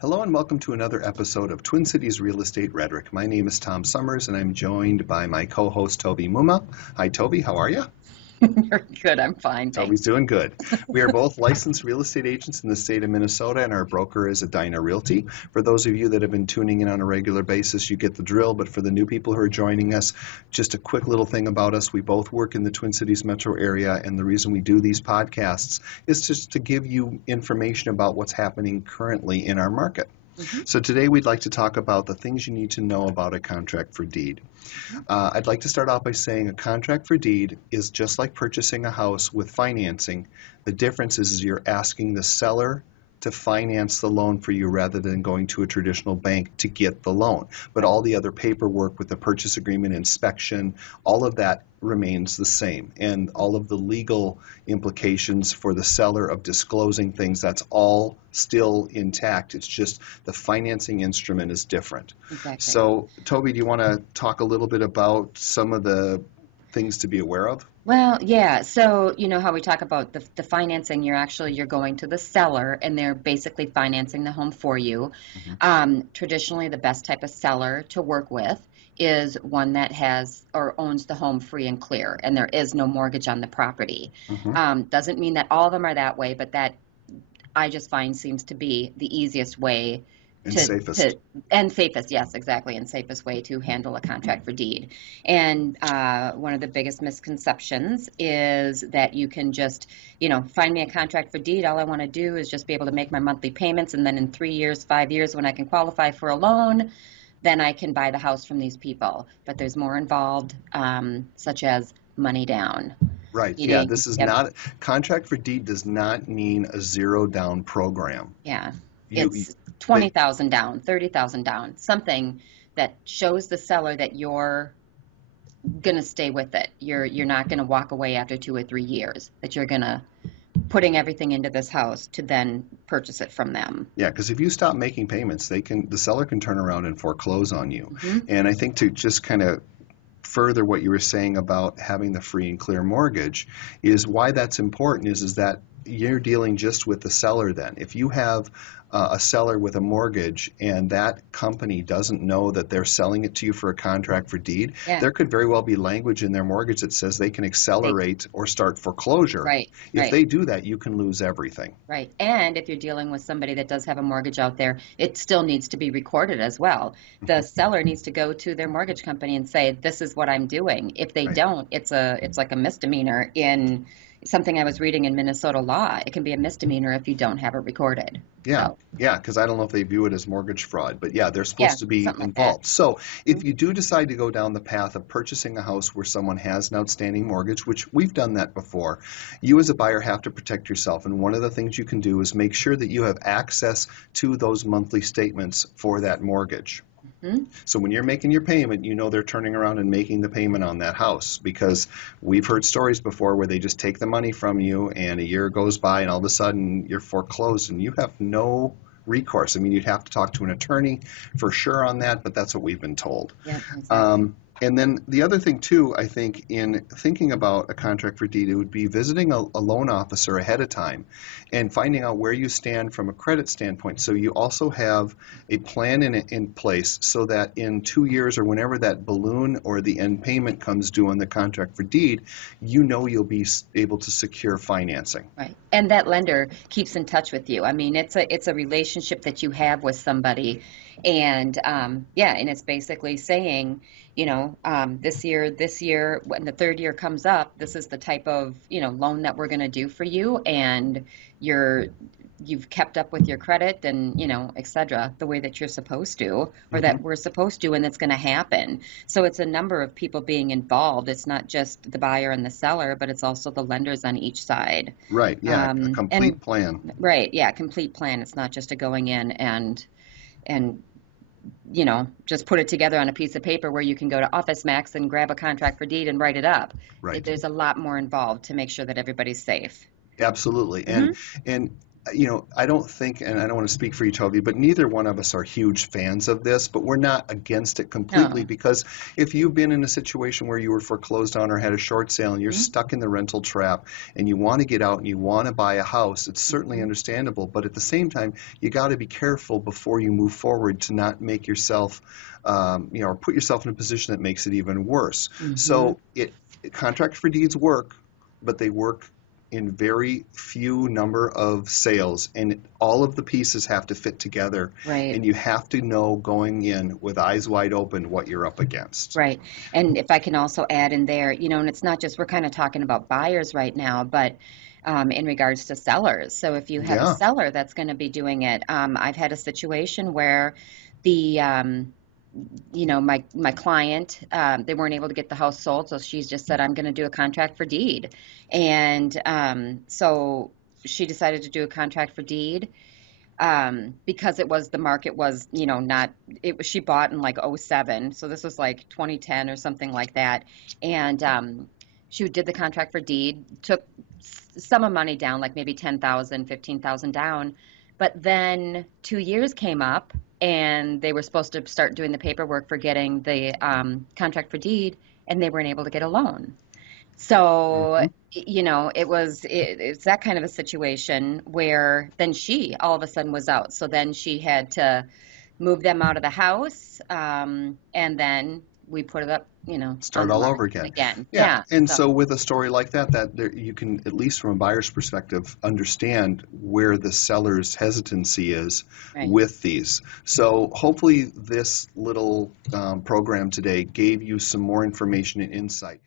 Hello and welcome to another episode of Twin Cities Real Estate Rhetoric. My name is Tom Sommers and I'm joined by my co-host Toby Muma. Hi Toby, how are you? You're good. I'm fine, Toby's thanks. doing good. We are both licensed real estate agents in the state of Minnesota, and our broker is Edina Realty. For those of you that have been tuning in on a regular basis, you get the drill, but for the new people who are joining us, just a quick little thing about us. We both work in the Twin Cities metro area, and the reason we do these podcasts is just to give you information about what's happening currently in our market. So today we'd like to talk about the things you need to know about a contract for deed. I'd like to start off by saying a contract for deed is just like purchasing a house with financing. The difference is you're asking the seller to finance the loan for you rather than going to a traditional bank to get the loan. But all the other paperwork with the purchase agreement, inspection, all of that remains the same. And all of the legal implications for the seller of disclosing things, that's all still intact. It's just the financing instrument is different. Exactly. So, Toby, do you want to talk a little bit about some of the things to be aware of? Well, yeah. So you know how we talk about the financing. You're going to the seller, and they're basically financing the home for you. Traditionally, the best type of seller to work with is one that has or owns the home free and clear, and there is no mortgage on the property. Doesn't mean that all of them are that way, but that I just find seems to be the easiest way. And safest. And safest, yes, exactly, and safest way to handle a contract for deed. And one of the biggest misconceptions is that you can just, find me a contract for deed. All I want to do is just be able to make my monthly payments, and then in 3 years, 5 years, when I can qualify for a loan, then I can buy the house from these people. But there's more involved, such as money down. Right. Yeah, this is not, contract for deed does not mean a zero down program. Yeah. It's 20,000 down, 30,000 down, something that shows the seller that you're going to stay with it. You're not going to walk away after 2 or 3 years, that you're going to putting everything into this house to then purchase it from them. Yeah, because if you stop making payments, the seller can turn around and foreclose on you. And I think to just kind of further what you were saying about having the free and clear mortgage is why that's important is that you're dealing just with the seller then. If you have a seller with a mortgage and that company doesn't know that they're selling it to you for a contract for deed, there could very well be language in their mortgage that says they can accelerate or start foreclosure. Right. If they do that, you can lose everything. Right. And if you're dealing with somebody that does have a mortgage out there, it still needs to be recorded as well. The seller needs to go to their mortgage company and say, this is what I'm doing. If they don't, it's like a misdemeanor in something I was reading in Minnesota law. It can be a misdemeanor if you don't have it recorded. Yeah, because I don't know if they view it as mortgage fraud, but they're supposed to be involved. Like so if you do decide to go down the path of purchasing a house where someone has an outstanding mortgage, which we've done that before, you as a buyer have to protect yourself. And one of the things you can do is make sure that you have access to those monthly statements for that mortgage. So when you're making your payment, they're turning around and making the payment on that house, because we've heard stories before where they just take the money from you and a year goes by and all of a sudden you're foreclosed and you have no recourse. I mean, you'd have to talk to an attorney for sure on that, but that's what we've been told. Yeah, exactly. And then the other thing, too, I think in thinking about a contract for deed, it would be visiting a loan officer ahead of time and finding out where you stand from a credit standpoint. So you also have a plan in place so that in 2 years or whenever that balloon or the end payment comes due on the contract for deed, you'll be able to secure financing. Right. And that lender keeps in touch with you. I mean, it's a relationship that you have with somebody. And, and it's basically saying, this year, when the third year comes up, this is the type of, loan that we're going to do for you. And you've kept up with your credit and, et cetera, the way that you're supposed to, or that we're supposed to, and it's going to happen. So it's a number of people being involved. It's not just the buyer and the seller, but it's also the lenders on each side. Right. Yeah. A complete plan. Right. Yeah. Complete plan. It's not just a going in and just put it together on a piece of paper where you can go to Office Max and grab a contract for deed and write it up. Right. There's a lot more involved to make sure that everybody's safe. Absolutely. And I don't think, and I don't want to speak for you, Toby, but neither one of us are huge fans of this, but we're not against it completely No. because if you've been in a situation where you were foreclosed on or had a short sale and you're Mhm. stuck in the rental trap and you want to get out and you want to buy a house, it's certainly Mhm. understandable. But at the same time, you got to be careful before you move forward to not make yourself, or put yourself in a position that makes it even worse. Mhm. So contract for deeds work, but they work in very few number of sales, and all of the pieces have to fit together, Right. and you have to know going in with eyes wide open what you're up against. Right. And if I can also add in there, and it's not just, we're kind of talking about buyers right now, but in regards to sellers. So if you have a Yeah. seller that's going to be doing it, I've had a situation where the, my client, they weren't able to get the house sold, so she's just said, I'm going to do a contract for deed. And so she decided to do a contract for deed, because the market was, not, it was, she bought in like '07. So this was like 2010 or something like that. And she did the contract for deed, took some of money down, like maybe 10,000, 15,000 down. But then 2 years came up and they were supposed to start doing the paperwork for getting the contract for deed, and they weren't able to get a loan. So, Hmm. it's that kind of a situation where then she all of a sudden was out. So then she had to move them out of the house, and then we put it up, on Start the all over market again. again. Yeah, Yeah. and So, so with a story like that there, you can, at least from a buyer's perspective, understand where the seller's hesitancy is right. with these. So hopefully this little program today gave you some more information and insight.